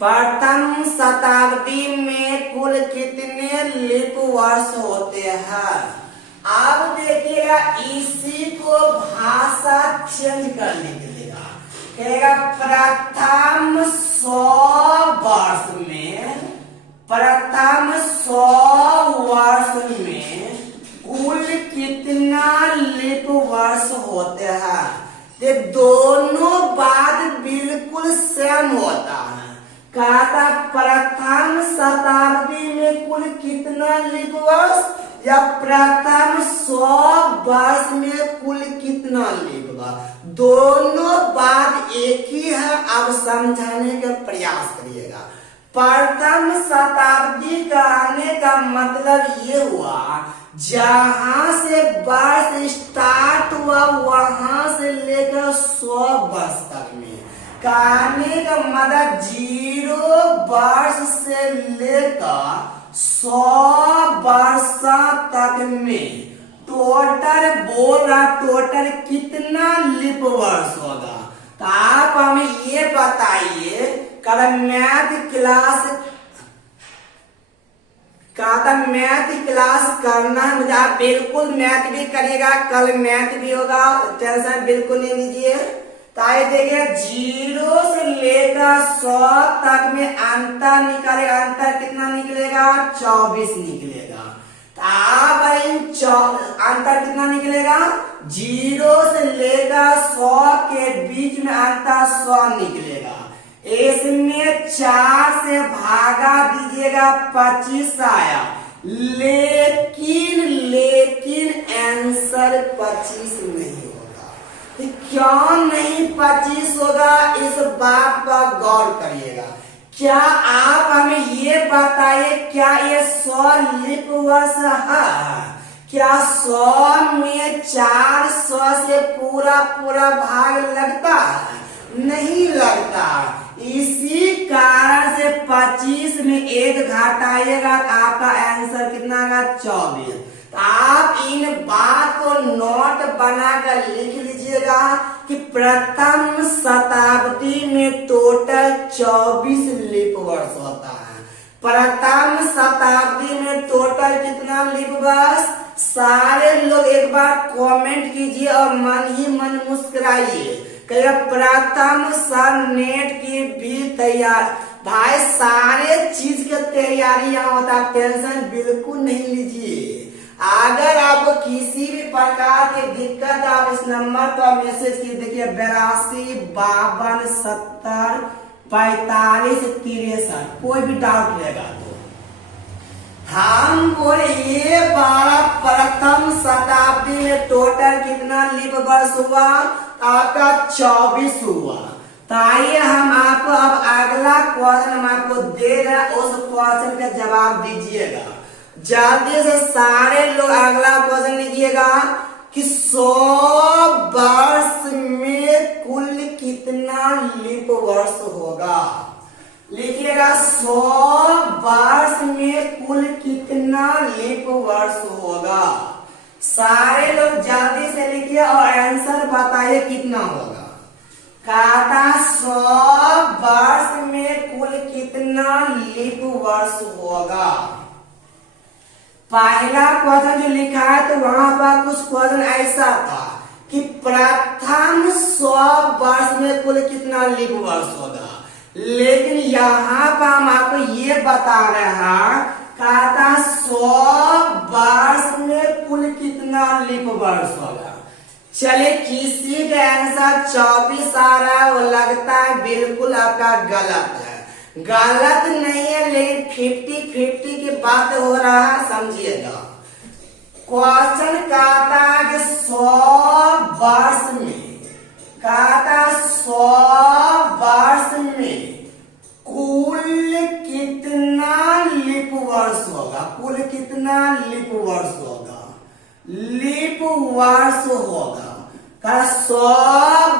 प्रथम शताब्दी में कुल कितने लीप वर्ष होते हैं। अब देखिएगा इसी को भाषा चेंज करने के लिए कहेगा प्रथम 100 वर्ष में कुल कितना लीप वर्ष होते हैं। ये दोनों बात बिल्कुल सेम होता है। कहा था प्रथम शताब्दी में कुल कितना लीप वर्ष या प्रथम 100 वर्ष में कुल कितना लीप वर्ष, दोनों बात एक ही है। अब समझाने का प्रयास करिएगा। प्रथम शताब्दी का आने का मतलब ये हुआ जहां से वर्ष स्टार्ट हुआ वहां से लेकर 100 वर्ष तक में। कहने का मतलब 0 वर्ष से लेकर 100 वर्ष तक में टोटल बोल रहा, टोटल कितना लीप वर्ष होगा। तो आप हमें ये बताइए, कल मैथ क्लास करना है मुझे, आप बिल्कुल मैथ भी करिएगा, कल मैथ भी होगा, टेंशन बिल्कुल नहीं लीजिए। तो आइए देखिए 0 से लेकर 100 तक में अंतर निकालेगा। अंतर कितना निकलेगा? 24 निकलेगा। तो आप अंतर कितना निकलेगा? 0 से लेकर 100 के बीच में अंतर 100 निकलेगा। इसमें 4 से भागा दीजिएगा 25 आया, लेकिन आंसर 25 नहीं होगा। क्यों नहीं 25 होगा, इस बात पर गौर करिएगा। क्या आप हमें ये बताइए, क्या ये 100 लीप वर्ष है? क्या 100 में 400 से पूरा भाग लगता है? नहीं लगता। इसी कारण से 25 में 1 घटाइएगा तो आपका आंसर कितना आएगा? 24। तो आप इन बात को नोट बनाकर लिख लीजिएगा कि प्रथम शताब्दी में टोटल 24 लीप वर्ष होता है। प्रथम शताब्दी में टोटल कितना लीप वर्ष? सारे लोग एक बार कमेंट कीजिए और मन ही मन मुस्कुराइए। प्रथम सर नेट की भी तैयार, भाई सारे चीज की तैयारी यहाँ होता है, टेंशन बिल्कुल नहीं लीजिए। अगर आपको किसी भी प्रकार की दिक्कत, आप इस नंबर पर मैसेज कीजिए। देखिए 82 52 70 45 63, कोई भी डाउट रहेगा तो हम बोले ये 12 प्रथम शताब्दी में टोटल कितना लीप वर्ष हुआ? आपका 24 हुआ। तो आइए हम आपको अब अगला क्वेश्चन हम आपको दे रहे हैं, उस क्वेश्चन का जवाब दीजिएगा। जल्दी से सारे लोग अगला क्वेश्चन लिखिएगा कि 100 वर्ष में कुल कितना लीप वर्ष होगा। लिखिएगा 100 वर्ष में कुल कितना लीप वर्ष होगा। सारे लोग जल्दी से लिखिए और आंसर बताइए कितना होगा। कहता 100 वर्ष में कुल कितना लीप वर्ष होगा। पहला क्वेश्चन जो लिखा है तो वहां पर कुछ क्वेश्चन ऐसा था कि प्रथम 100 वर्ष में कुल कितना लीप वर्ष होगा, लेकिन यहाँ पर हम आपको ये बता रहे हैं, कहता 100 वर्ष में कुल कितना लीप वर्ष होगा। चलिए किसी के आंसर 24 आ रहा है वो लगता है बिल्कुल आपका गलत है। गलत नहीं है, लेकिन 50-50 की बात हो रहा है, समझिएगा। क्वेश्चन कहता है कि 100 वर्ष में, कहता 100 वर्ष में कुल कितना लीप वर्ष होगा? कुल कितना लीप वर्ष होगा? लीप वर्ष होगा। 100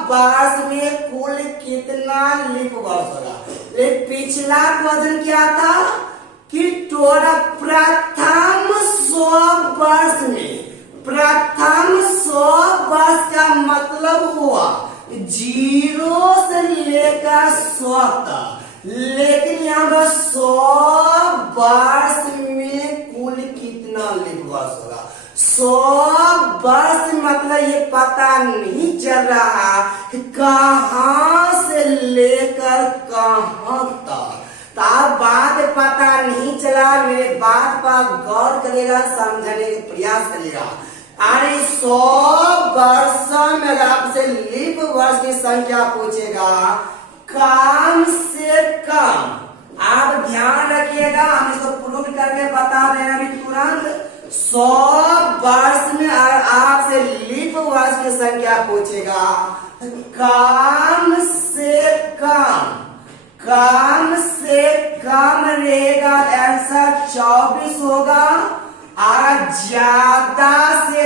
वर्ष में कुल कितना लीप वर्ष होगा? पिछला क्वेश्चन क्या था कि टोटल प्रथम 100 वर्ष में, प्रथम 100 वर्ष का मतलब हुआ 0 से लेकर 100 तक, लेकिन यहाँ पर 100 वर्ष में कुल कितना लीप वर्ष होगा? 100 वर्ष मतलब ये पता नहीं चल रहा कि कहां से लेकर कहां तक। तो आप बात पता नहीं चला, मेरे बात पर गौर करेगा, समझने का प्रयास करेगा। अरे 100 वर्षों में अगर आपसे लीप वर्ष की संख्या पूछेगा, कम से कम आप ध्यान रखिएगा, हम इसको प्रूव करके बता रहे हैं अभी तुरंत। 100 वर्ष में अगर आपसे लीप वर्ष की संख्या पूछेगा, कम से कम रहेगा, आंसर 24 होगा। और ज्यादा से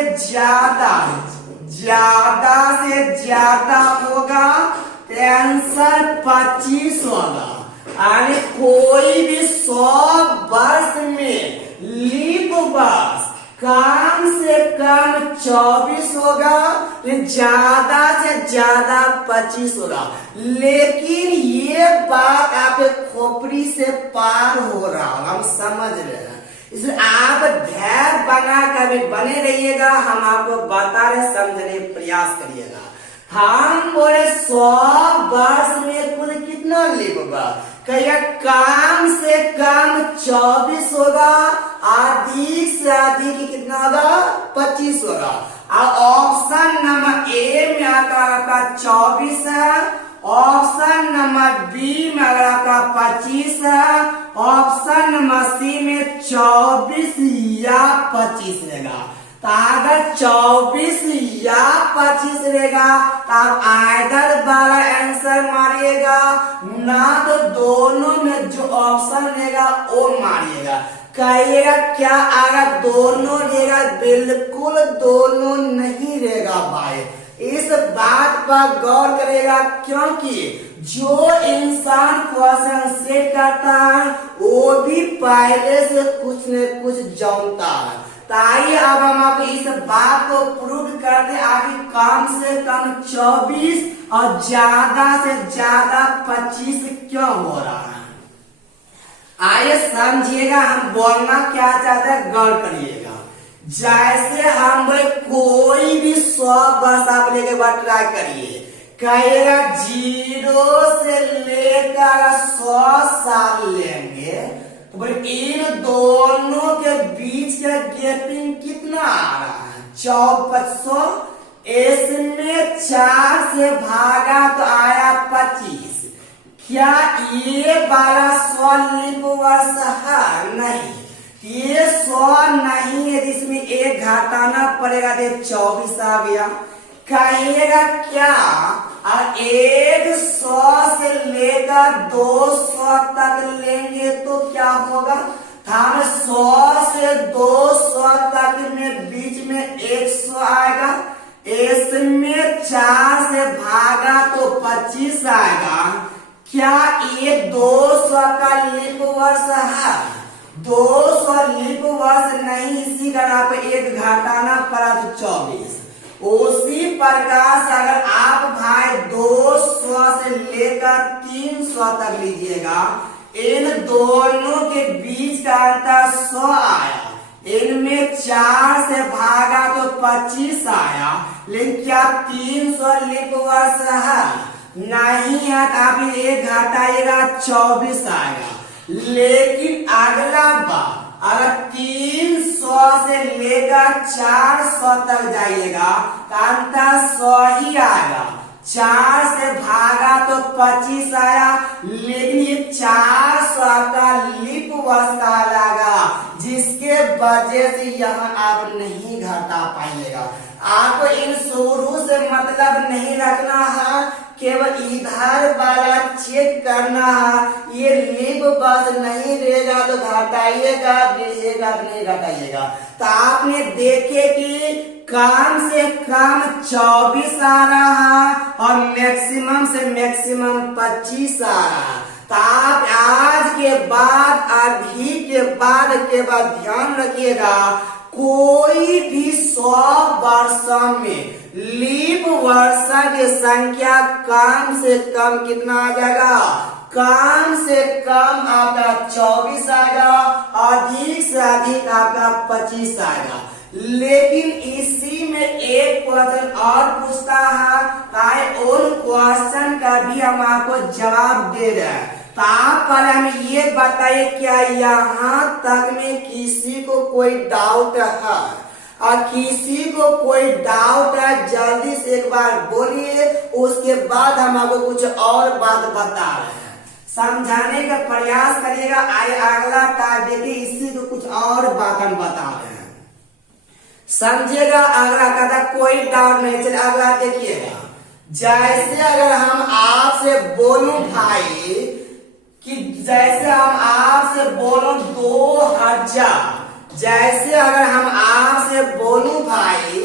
ज्यादा होगा तो आंसर 25 होगा। यानी कोई भी 100 वर्ष में लीप वर्ष कम से कम 24 होगा, ज्यादा से ज्यादा 25 होगा। लेकिन ये बात आपके खोपड़ी से पार हो रहा होगा, हम समझ रहे हैं, इसलिए आप धैर्य बना कर बने रहिएगा। हम आपको बता रहे, समझने प्रयास करिएगा। हम बोले 100 वर्ष में कुल कितना लीप वर्ष? कहिए कम से कम 24 होगा, अधिक से अधिक कितना होगा? 25 होगा। और ऑप्शन नंबर ए में आपका 24 है, ऑप्शन नंबर बी में अगर आपका 25 है, ऑप्शन नंबर सी में 24 या 25 रहेगा। तो अगर 24 या 25 रहेगा तो आप आइदर वाला आंसर मारिएगा, ना तो दोनों में जो ऑप्शन रहेगा वो मारिएगा। कहिएगा क्या अगर दोनों रहेगा? बिल्कुल दोनों नहीं रहेगा भाई। इस बात पर गौर करेगा, क्योंकि जो इंसान क्वेश्चन सेट करता है वो भी पहले से कुछ न कुछ जानता है। ताकि अब हम आपको इस बात को प्रूव करते आखिर कम से कम 24 और ज्यादा से ज्यादा 25 क्यों हो रहा है। आइए समझिएगा हम बोलना क्या चाहते हैं, गौर करिएगा। जैसे हम बोले कोई भी 100 वर्ष आप लेके बाद ट्राई करिए, कहिएगा 0 से लेकर 100 साल लेंगे, तो बोले इन दोनों के बीच का गैपिंग कितना आ रहा है? 2400। इसमें 4 से भागा तो आया 25। क्या ये वाला 100 लीप वर्ष है? नहीं, ये 100 नहीं है, इसमें एक घटाना पड़ेगा, तो 24 आ गया। कहिएगा क्या? और 100 से लेकर 200 तक लेंगे तो क्या होगा? हम 100 से 200 तक में बीच में 100 आएगा, इसमें 4 से भागा तो 25 आएगा। क्या ये 200 का लीप वर्ष है? 200 लीप वर्ष नहीं, इसी कारण पे एक घटाना पड़ा तो 24। उसी प्रकार से अगर आप भाई 200 से लेकर 300 तक लीजिएगा, इन दोनों के बीच का अंतर 100 आया, इनमें 4 से भागा तो 25 आया। लेकिन क्या 300 लीप वर्ष है? नहीं है, तो आप एक घटाइएगा 24 आएगा। लेकिन अगला बार अगर 300 से लेकर 400 तक जाइएगा तो अंतर 100 ही आएगा। 4 से भागा तो 25 आया, लेकिन ये 400 का लीप वर्ष कहलाएगा, जिसके वजह से यहाँ आप नहीं घटा पाइएगा। आपको इन शुरू से मतलब नहीं रखना है, केवल इधर वाला चेक करना है। ये लीप वर्ष नहीं रहेगा तो घटाइएगा, रहेगा तो नहीं घटाइएगा। तो आपने देखे कि कम से कम 24 आ रहा है और मैक्सिमम से मैक्सिमम 25 आ रहा है। तो आप आज के बाद, अभी के बाद ध्यान रखिएगा, कोई भी 100 वर्षों में लीप वर्ष की संख्या कम से कम कितना आ जाएगा? कम से कम आपका 24 आएगा, अधिक से अधिक आपका 25 आएगा। लेकिन इसी में एक क्वेश्चन और पूछता है, उन क्वेश्चन का भी हम आपको जवाब दे रहे हैं। तो आप पहले हमें ये बताइए, क्या यहाँ तक में किसी को कोई डाउट है? और किसी को कोई डाउट है जल्दी से एक बार बोलिए, उसके बाद हम आपको कुछ और बात बता रहे हैं, समझाने का प्रयास करिएगा। आइए अगला टाइप देखिए, इसी को कुछ और बात हम बता रहे हैं, समझिएगा। अगला कहता कोई डाउट नहीं, चलिए अगला देखिएगा। जैसे अगर हम आपसे बोलूं भाई कि जैसे हम आपसे बोलूं 2000, जैसे अगर हम आपसे बोलूं भाई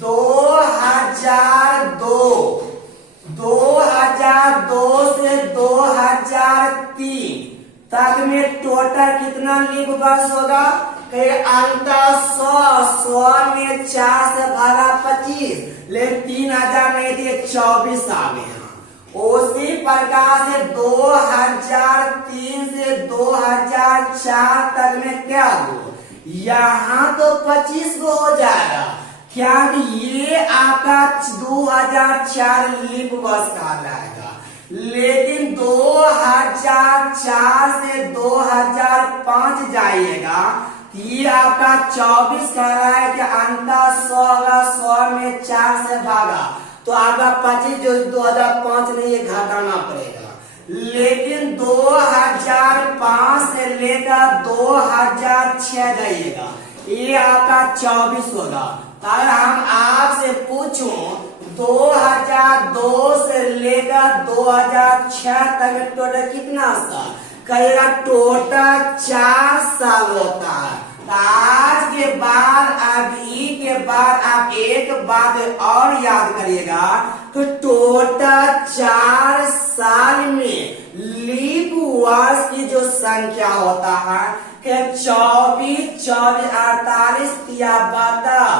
2002 से 2003 तक में टोटल कितना लीप वर्ष होगा? अंतर 100 में 4 से भागा 25, लेकिन 3000 नहीं दिए, 24 आ गए। उसी प्रकार से 2003 से 2004 तक में क्या हो? यहाँ तो 25 को हो जाएगा, क्या ये आपका 2004 लीप वर्ष कहलाएगा। लेकिन 2004 से 2005 जाइएगा, ये आपका 24 कहलाएगा। अंतर 100 में 4 से भागा तो आपका 25, जो 2005 नहीं, ये घटाना पड़ेगा। लेकिन 2005 से लेकर 2006 जाइएगा, ये आपका 24 होगा। अगर हम आपसे पूछूं 2002 से लेकर 2006 तक टोटल कितना साल कहेगा? टोटल 4 साल होता है। आज के बाद, अभी के बाद आप एक बात और याद करिएगा, तो टोटल 4 साल में लीप वर्ष की जो संख्या होता है कि 24, 48, 72,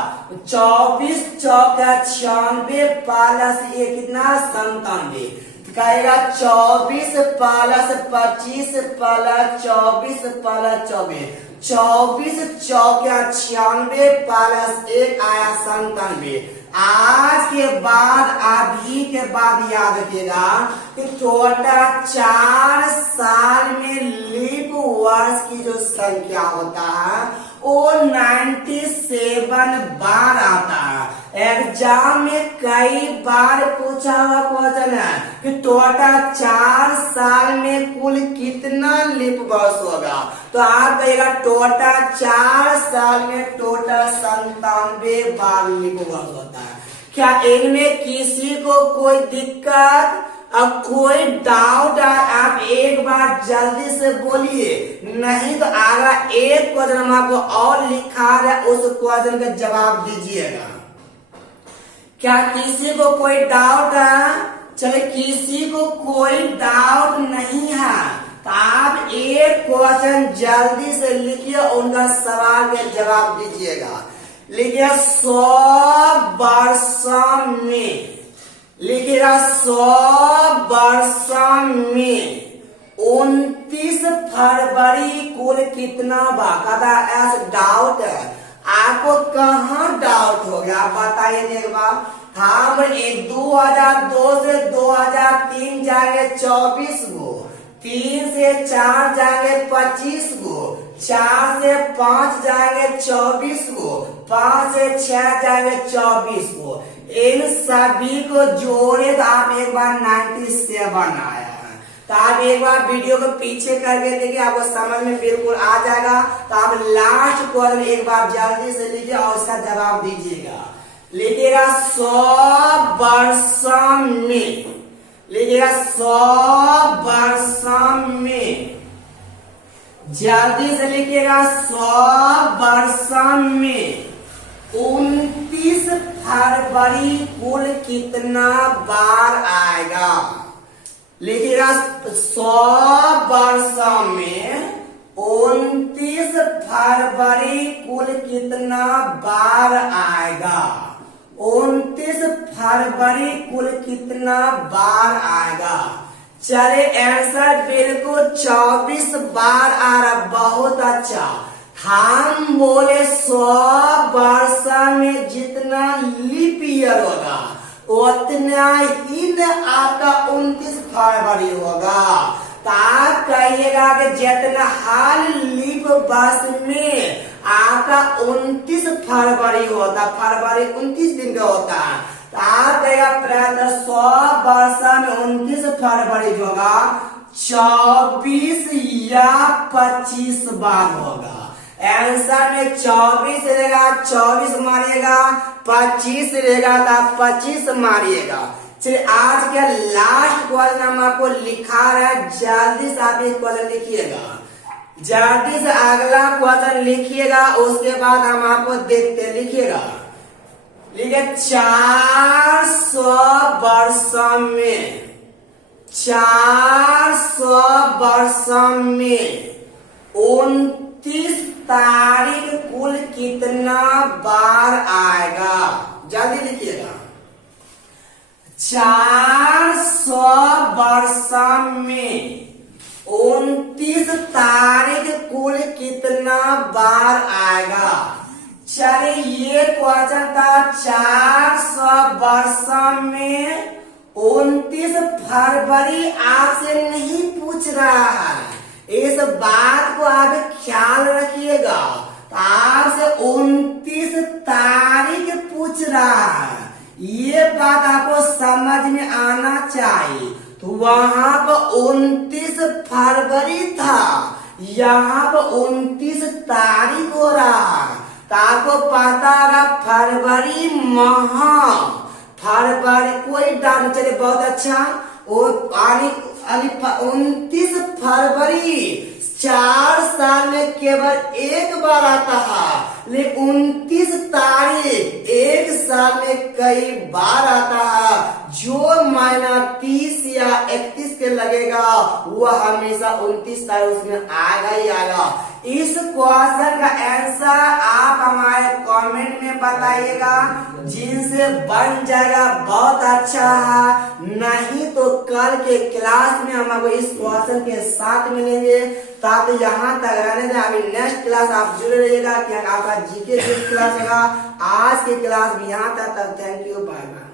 24 चौका 96 प्लस ये कितना 97, कहेगा 24 प्लस 25 प्लस 24 प्लस 24, 24 चौका 96 प्लस 1 आया 97। आज के बाद, अभी के बाद याद रखिएगा कि टोटल 4 साल में लीप वर्ष की जो संख्या होता है वो 97 बार आता है। एग्जाम में कई बार पूछा हुआ क्वेश्चन है कि टोटल 4 साल में कुल कितना लीप वर्ष होगा, तो आप कहेगा टोटल 4 साल में टोटल 97 बार लीप वर्ष होता है। क्या इनमें किसी को कोई दिक्कत, अब कोई डाउट है? आप एक बार जल्दी से बोलिए, नहीं तो आगे एक क्वेश्चन हम आपको और लिखा है, उस क्वेश्चन का जवाब दीजिएगा। क्या किसी को कोई डाउट है? चले, किसी को कोई डाउट नहीं है तो आप एक क्वेश्चन जल्दी से लिखिए, उनका सवाल का जवाब दीजिएगा। लिखिए 100 वर्षों में, लिखिएगा 100 वर्षों में 29 फरवरी कुल कितना बाकायदा ऐसा डाउट है। आपको कहाँ डाउट हो गया बताइए एक बार। हम 2002 से 2003 जाएंगे 24 को, 3 से 4 जाएंगे 25 गो, 4 से 5 जाएंगे 24 गो, 5 से 6 जाएंगे 24 गो। इन सभी को जोड़े तो आप एक बार 97 आया। तो आप एक बार वीडियो को पीछे करके देखिए, आपको समझ में बिल्कुल आ जाएगा। तो आप लास्ट क्वेश्चन एक बार जल्दी से लीजिए और उसका जवाब दीजिएगा। लिखिएगा 100 वर्षों में, लिखिएगा 100 वर्षों में, जल्दी से लिखिएगा 100 वर्षों में 29 फरवरी कुल कितना बार आएगा। लिखिएगा 100 वर्षों में 29 फरवरी कुल कितना बार आएगा। 29 फरवरी कुल कितना बार आएगा। चले आंसर बिल्कुल 24 बार आ रहा, बहुत अच्छा। हम बोले 100 वर्ष में जितना लीप ईयर होगा उतना ही आपका 29 फरवरी होगा। तो आप कहिएगा कि जितना हाल लीप वर्ष में आपका 29 फरवरी होता, फरवरी 29 दिन का होता है। तो आप कहेगा प्रयत्न 100 वर्ष में 29 फरवरी जो होगा 24 या 25 बार होगा। आंसर में 24 रहेगा, 24 मारिएगा, 25 रहेगा तो 25 मारिएगा। चलिए आज का लास्ट क्वेश्चन हम आपको लिखा रहा है, जल्दी से आप ये क्वेश्चन लिखिएगा, जल्दी से अगला क्वेश्चन लिखिएगा, उसके बाद हम आपको देखते। लिखिएगा, लिखिए 400 वर्षों में, 400 वर्षों में 29 तारीख कुल कितना बार आएगा। जल्दी लिखिएगा, 400 वर्षों में 29 तारीख कुल कितना बार आएगा। चलिए ये क्वेश्चन था 400 वर्षों में 29 फरवरी आपसे नहीं पूछ रहा है, इस बात को आप ख्याल रखिएगा। आपसे 29 तारीख पूछ रहा है, ये बात आपको समझ में आना चाहिए। तो वहां पर 29 फरवरी था, यहाँ पर 29 तारीख हो रहा है। तो आपको पता होगा फरवरी माह, फरवरी कोई डाल चले, बहुत अच्छा। वो 29 फरवरी 4 साल में केवल एक बार आता है, लेकिन 29 तारीख 1 साल में कई बार आता है। जो महीना 30 या 31 के लगेगा वह हमेशा 29 तारीख उसमें आएगा ही आएगा। इस क्वेश्चन का आंसर आप हमारे कमेंट में बताइएगा, जिनसे बन जाएगा बहुत अच्छा है। नहीं तो कल के क्लास में हम आपको इस क्वेश्चन के साथ मिलेंगे। ताकि यहाँ तक रहने दें, अभी नेक्स्ट क्लास आप जुड़े रहिएगा कि आपका जीके क्लास होगा। आज की क्लास भी यहाँ तक। Thank you, bye bye.